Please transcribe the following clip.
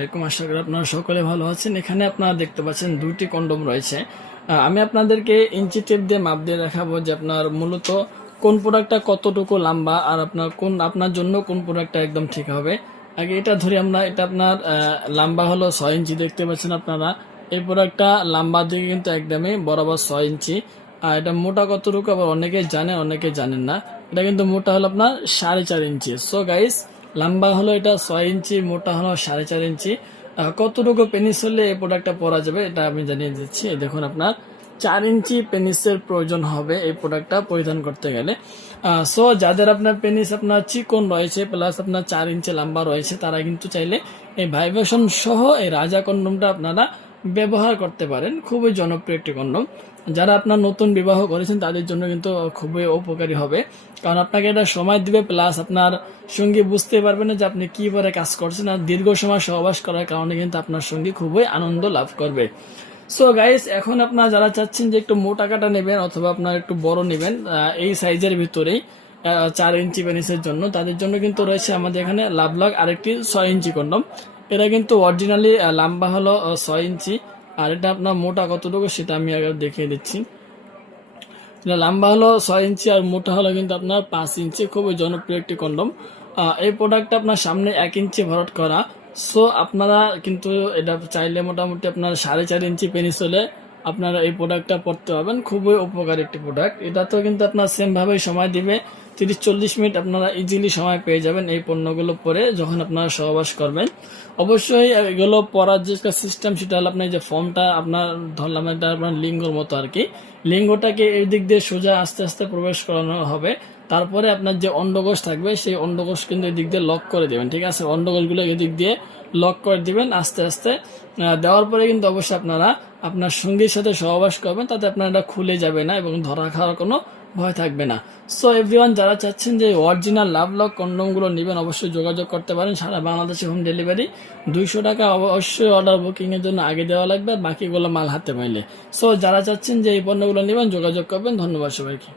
আলাইকুম। আশা করি আপনারা সকলে ভালো আছেন। এখানে আপনারা দেখতে পাচ্ছেন দুটি কন্ডম রয়েছে। আমি আপনাদেরকে ইঞ্চি টেপ দিয়ে মাপ দিয়ে দেখাবো যে আপনার মূলত কোন প্রোডাক্টটা কতটুকু লম্বা আর আপনার জন্য কোন প্রোডাক্টটা একদম ঠিক হবে। আগে এটা ধরি আমরা, এটা আপনার লম্বা হলো 6 ইঞ্চি দেখতে পাচ্ছেন আপনারা। এই প্রোডাক্টটা লম্বা দিকে কিন্তু একদমই বরাবর 6 ইঞ্চি। আর এটা মোটা কতটুকু আবার অনেকে জানে অনেকে জানেন না। এটা কিন্তু মোটা হলো আপনার 4.5 ইঞ্চি। সো গাইস, লম্বা হলো এটা 6 ইঞ্চি, মোটা হলো 4.5 ইঞ্চি। কতটুকু পেনিস হলে এই প্রোডাক্টটা পরা যাবে এটা আমি জানিয়ে দিচ্ছি। দেখুন, আপনার 4 ইঞ্চি পেনিসের প্রয়োজন হবে এই প্রোডাক্টটা পরিধান করতে গেলে। সো যাদের আপনার পেনিস আপনার চিকন রয়েছে প্লাস আপনার 4 ইঞ্চি লম্বা রয়েছে, তারা কিন্তু চাইলে এই ভাইব্রেশন সহ এই রাজা কন্ডমটা আপনারা ব্যবহার করতে পারেন। খুবই জনপ্রিয় একটি কন্ডম। যারা আপনার নতুন বিবাহ করেছেন তাদের জন্য কিন্তু খুবই উপকারী হবে, কারণ আপনাকে এটা সময় দিবে, প্লাস আপনার সঙ্গী বুঝতে পারবে না যে আপনি কি করে কাজ করছেন। আর দীর্ঘ সময় সহবাস করার কারণে কিন্তু আপনার সঙ্গী খুবই আনন্দ লাভ করবে। সো গাইস, এখন আপনারা যারা চাচ্ছেন যে একটু মোটা কাটা নেবেন অথবা আপনার একটু বড় নেবেন এই সাইজের ভিতরেই 4 ইঞ্চি পেনিসের জন্য, তাদের জন্য কিন্তু রয়েছে আমাদের এখানে লাভলক আরেকটি 6 ইঞ্চি কন্ডম। এটা কিন্তু অরিজিনালি লম্বা হলো 6 ইঞ্চি, আর এটা আপনার মোটা কতটুকু সেটা আমি আগে দেখিয়ে দিচ্ছি। এটা লম্বা হলো 6 ইঞ্চি আর মোটা হলো কিন্তু আপনার 5 ইঞ্চি। খুবই জনপ্রিয় একটি কন্ডম। এই প্রোডাক্টটা আপনার সামনে 1 ইঞ্চি ভরাট করা। সো আপনারা কিন্তু এটা চাইলে মোটামুটি আপনার 4.5 ইঞ্চি পেনিস হলে আপনারা এই প্রোডাক্টটা পড়তে পারবেন। খুবই উপকারী একটি প্রোডাক্ট। এটা তো কিন্তু আপনার সেম ভাবেই সময় দিবে, 30-40 মিনিট আপনারা ইজিলি সময় পেয়ে যাবেন এই পণ্যগুলো পরে যখন আপনারা সহবাস করবেন। অবশ্যই এগুলো পরার যে সিস্টেম সেটা হলো আপনার যে ফর্মটা আপনার ধরলাম, এটা আপনার লিঙ্গর মতো আর কি। লিঙ্গটাকে এই দিক দিয়ে সোজা আস্তে আস্তে প্রবেশ করানো হবে। তারপরে আপনার যে অন্ডকোষ থাকবে সেই অন্ডকোষ কিন্তু এই দিক দিয়ে লক করে দেবেন, ঠিক আছে। অন্ডকোষগুলো এই দিক দিয়ে লক করে দিবেন আস্তে আস্তে। দেওয়ার পরে কিন্তু অবশ্যই আপনারা আপনার সঙ্গীর সাথে সহবাস করবেন, তাতে আপনার এটা খুলে যাবে না এবং ধরা খাওয়ার কোনো ভয় থাকবে না। সো এভরিওয়ান, যারা চাচ্ছেন যে অরিজিনাল লাভলক কন্ডমগুলো নেবেন অবশ্যই যোগাযোগ করতে পারেন। সারা বাংলাদেশে হোম ডেলিভারি। 200 টাকা অবশ্যই অর্ডার বুকিংয়ের জন্য আগে দেওয়া লাগবে, আর বাকিগুলো মাল হাতে পাইলে। সো যারা চাচ্ছেন যে এই পণ্যগুলো নেবেন যোগাযোগ করবেন। ধন্যবাদ সবাইকে।